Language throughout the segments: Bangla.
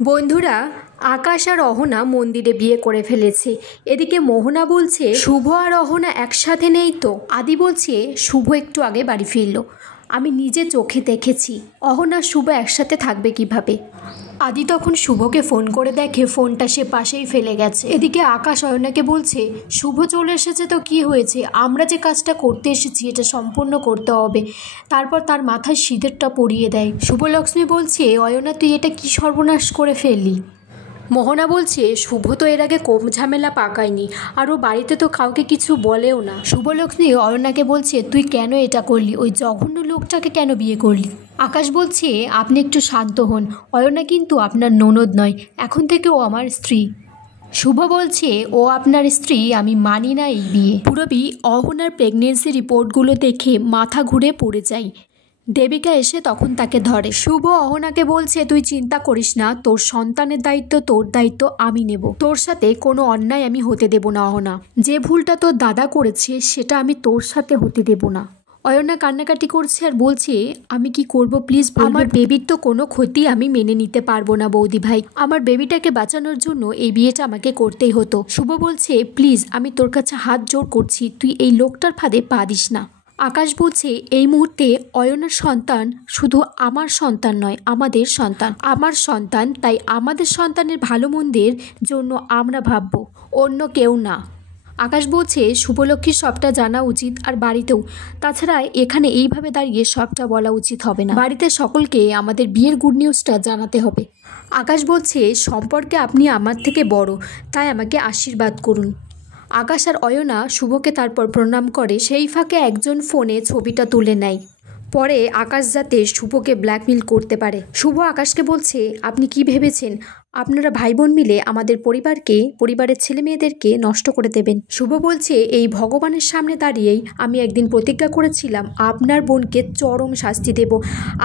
বন্ধুরা, আকাশ আর অহনা মন্দিরে বিয়ে করে ফেলেছে। এদিকে মোহনা বলছে শুভ আর অহনা একসাথে নেই তো। আদি বলছে শুভ একটু আগে বাড়ি ফিরল, আমি নিজে চোখে দেখেছি। অহনা শুভ একসাথে থাকবে কিভাবে? আদি তখন শুভকে ফোন করে দেখে ফোনটা সে পাশেই ফেলে গেছে। এদিকে আকাশ অয়নাকে বলছে শুভ চলে এসেছে তো কি হয়েছে, আমরা যে কাজটা করতে এসেছি এটা সম্পূর্ণ করতে হবে। তারপর তার মাথায় সিঁদুরটা পরিয়ে দেয়। শুভলক্ষ্মী বলছে অয়না তুই এটা কি সর্বনাশ করে ফেললি। মোহনা বলছে শুভ তো এর আগে কম ঝামেলা পাকায়নি, আর ও বাড়িতে তো কাউকে কিছু বলেও না। শুভলক্ষ্মী অয়নাকে বলছে তুই কেন এটা করলি, ওই জঘন্য লোকটাকে কেন বিয়ে করলি। আকাশ বলছে আপনি একটু শান্ত হন, অয়না কিন্তু আপনার ননদ নয়, এখন থেকে ও আমার স্ত্রী। শুভ বলছে ও আপনার স্ত্রী, আমি মানি না এই বিয়ে। পুরবী অহনার প্রেগনেন্সি রিপোর্টগুলো দেখে মাথা ঘুরে পড়ে যায়। দেবিকা এসে তখন তাকে ধরে। শুভ অহনাকে বলছে তুই চিন্তা করিস না, তোর সন্তানের দায়িত্ব তোর দায়িত্ব আমি নেব, তোর সাথে কোনো অন্যায় আমি হতে দেব না অহনা। যে ভুলটা তোর দাদা করেছে সেটা আমি তোর সাথে হতে দেব না। অয়না কান্নাকাটি করছে আর বলছে আমি কি করব প্লিজ, আমার বেবির তো কোনো ক্ষতি আমি মেনে নিতে পারবো না বৌদি ভাই, আমার বেবিটাকে বাঁচানোর জন্য এই বিয়েটা আমাকে করতেই হতো। শুভ বলছে প্লিজ আমি তোর কাছে হাত জোর করছি, তুই এই লোকটার ফাঁদে পা দিস না। আকাশ বলছে এই মুহূর্তে অয়নার সন্তান শুধু আমার সন্তান নয়, আমাদের সন্তান, আমার সন্তান, তাই আমাদের সন্তানের ভালো মন্দের জন্য আমরা ভাববো, অন্য কেউ না। আকাশ বলছে শুভলক্ষ্মীর সবটা জানা উচিত, আর বাড়িতেও। তাছাড়া এখানে এইভাবে দাঁড়িয়ে সবটা বলা উচিত হবে না, বাড়িতে সকলকে আমাদের বিয়ের গুড নিউজটা জানাতে হবে। আকাশ বলছে সম্পর্কে আপনি আমার থেকে বড়, তাই আমাকে আশীর্বাদ করুন। আকাশ আর অয়না শুভকে তারপর প্রণাম করে। সেই ফাঁকে একজন ফোনে ছবিটা তুলে নেয়, পরে আকাশ যাতে শুভকে ব্ল্যাকমেল করতে পারে। শুভ আকাশকে বলছে আপনি কি ভেবেছেন আপনারা ভাই বোন মিলে আমাদের পরিবারকে, পরিবারের ছেলে মেয়েদেরকে নষ্ট করে দেবেন? শুভ বলছে এই ভগবানের সামনে দাঁড়িয়েই আমি একদিন প্রতিজ্ঞা করেছিলাম আপনার বোনকে চরম শাস্তি দেব,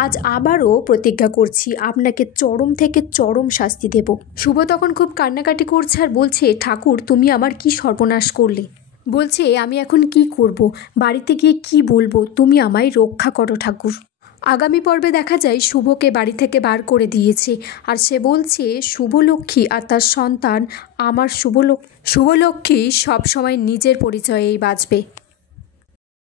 আজ আবারও প্রতিজ্ঞা করছি আপনাকে চরম থেকে চরম শাস্তি দেব। শুভ তখন খুব কান্নাকাটি করছে আর বলছে ঠাকুর তুমি আমার কি সর্বনাশ করলে। বলছে আমি এখন কি করব, বাড়িতে গিয়ে কি বলবো, তুমি আমায় রক্ষা করো ঠাকুর। আগামী পর্বে দেখা যায় শুভকে বাড়ি থেকে বার করে দিয়েছে, আর সে বলছে শুভলক্ষ্মী আর তার সন্তান আমার শুভলক্ষ্মী সবসময় নিজের পরিচয়েই বাঁচবে।